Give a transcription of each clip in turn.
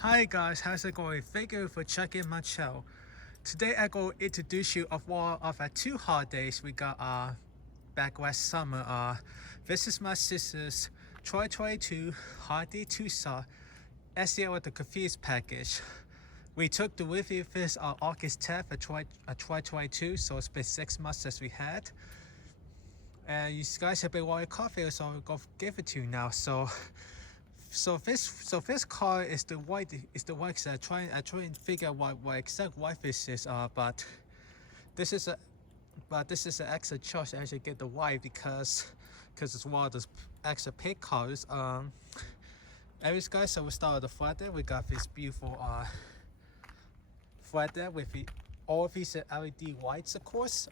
Hi guys, how's it going? Thank you for checking my channel. Today I go introduce you of one of our two holidays we got back last summer. This is my sister's 2022 Hyundai Tucson SEO with the confused package. We took the review this on August 10th of 2022, so it's been 6 months since we had. And you guys have been wanting coffee, so I'm gonna give it to you now. So this car is the white cause I try and figure out what exact white this is, but this is an extra charge to actually get the white because it's one of those extra paint colors. Anyways guys, so we start with the front end. We got this beautiful front end with all these LED lights, of course.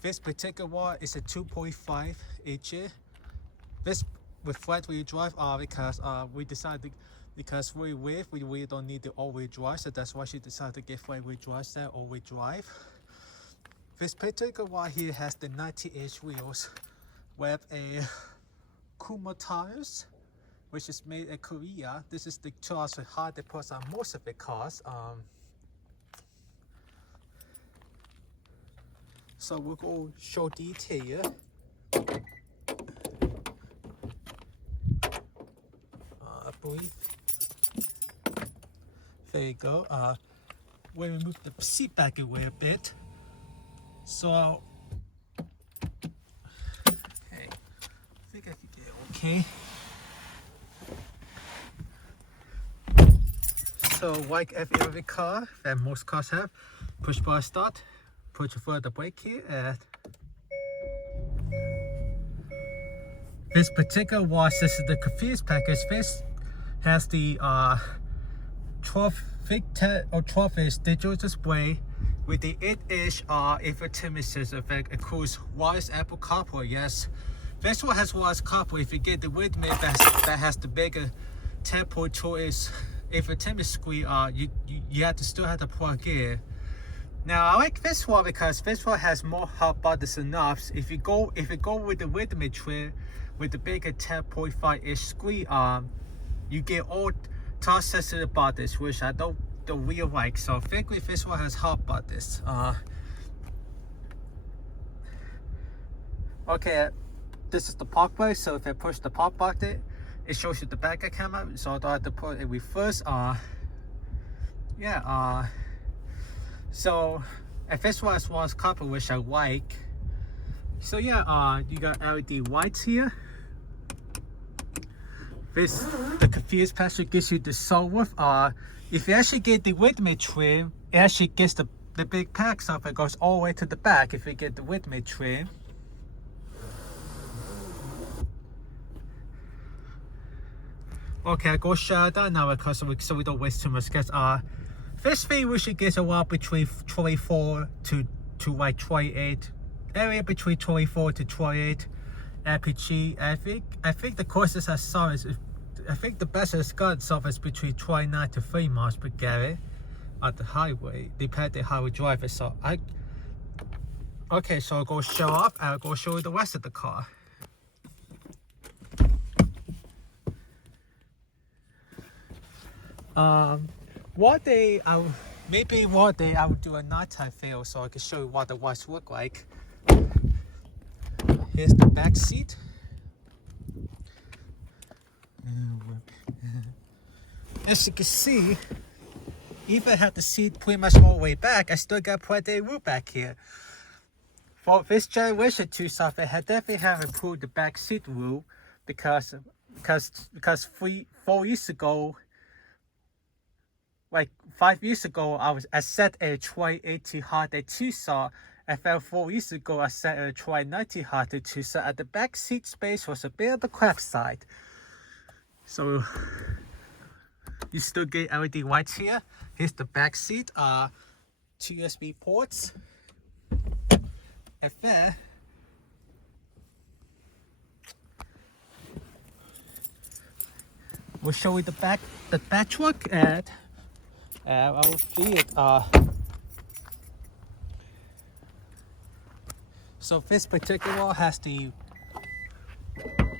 This particular one is a 2.5 inch. This with flat wheel drive because we decided because we don't need the all-wheel drive, so that's why she decided to get flat wheel drive instead of all-wheel drive. This particular one here has the 90-inch wheels with a Kuma tires, which is made in Korea. This is the tires with hard they put on most of the cars. So we'll go show detail. There you go. We move the seat back away a bit. So, okay, I think I can get it okay. So, like every other car that most cars have, push button start, push for the brake here, and this particular watch, this is the confused package. This has the 12-inch digital display with the 8-inch infotainment system. Effect includes wireless Apple CarPlay. Yes, this one has wireless CarPlay. If you get the Redmi that has the bigger 10.2-inch infotainment screen, you still have to plug in. Now I like this one because this one has more hot buttons and knobs. If you go with the Redmi trim with the bigger 10.5-inch screen, you get all touch sensitive buttons, which I don't really like. So thankfully this one has hot buttons. Okay, this is the park button. So if I push the park button, it shows you the back camera. So I don't have to put it in reverse. So if this one was coupled, which I like. So yeah, you got LED lights here. The confused passenger gives you the sunroof. If you actually get the Redmi trim, it actually gets the big pack stuff. It goes all the way to the back if you get the Redmi trim. Okay, I go shut down now because so we don't waste too much gas. This thing we should get around between 24 to like 28, area between 24 to 28. LPG. I think the courses are sorry. I think the best it's got itself is between 29 to 30 miles per gallon on the highway, depending how we drive it. So so I'll go show up and I'll go show you the rest of the car. One day I will do a nighttime film so I can show you what the whites look like. Here's the back seat. As you can see, even had the seat pretty much all the way back, I still got plenty of room back here. For this generation Tucson, they definitely have improved the back seat rule because 4 years ago, like 5 years ago, I set a 2018 Hyundai Tucson. I found 4 years ago I set a 2019 Hyundai Tucson, and the back seat space was a bit on the crap side. So you still get LED lights here. Here's the back seat. 2 USB ports. And then we'll show you the back truck, and I will see it. So this particular one has the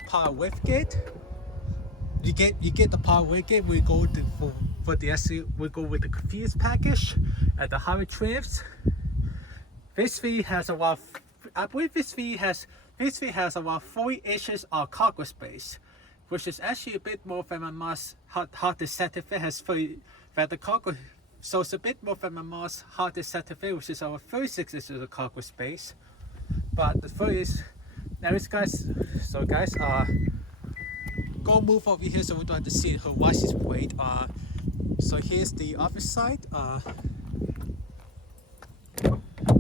power lift gate. you get the power wicket. We go for the SU. We go with the confused package and the higher trims. This V has about, I believe this V has about 40 inches of cargo space, which is actually a bit more than my most hard Santa Fe has that the cargo. So it's a bit more than my most hard Santa Fe, which is over 36 inches of cargo space. But the first is, anyways guys, so guys, go move over here so we don't have to see her license plate. So here's the other side.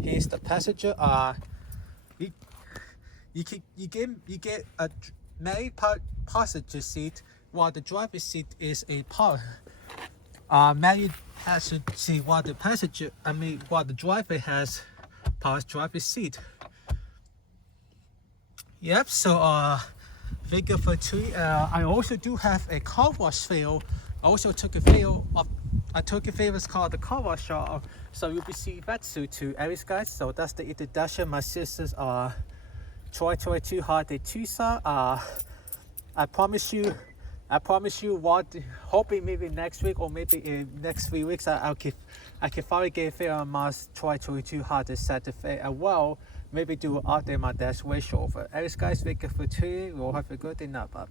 Here's the passenger. You get a main passenger seat, while the driver's seat is a power. Manual passenger seat, while the driver has power driver's seat. Yep. So figure for two. I also do have a car wash fail. I also took a fail of. I took a favorite called the car wash off. So you'll be seeing that soon too, anyways guys. So that's the introduction. My sister's 2022 Hyundai Tucson. I promise you, hoping maybe next week or maybe in next 3 weeks, I can finally get a feel on my 2022 Hyundai Santa Fe as well. Maybe do an update my dash way over. Anyways guys, thank you for tuning. We'll have a good day now. Bye bye.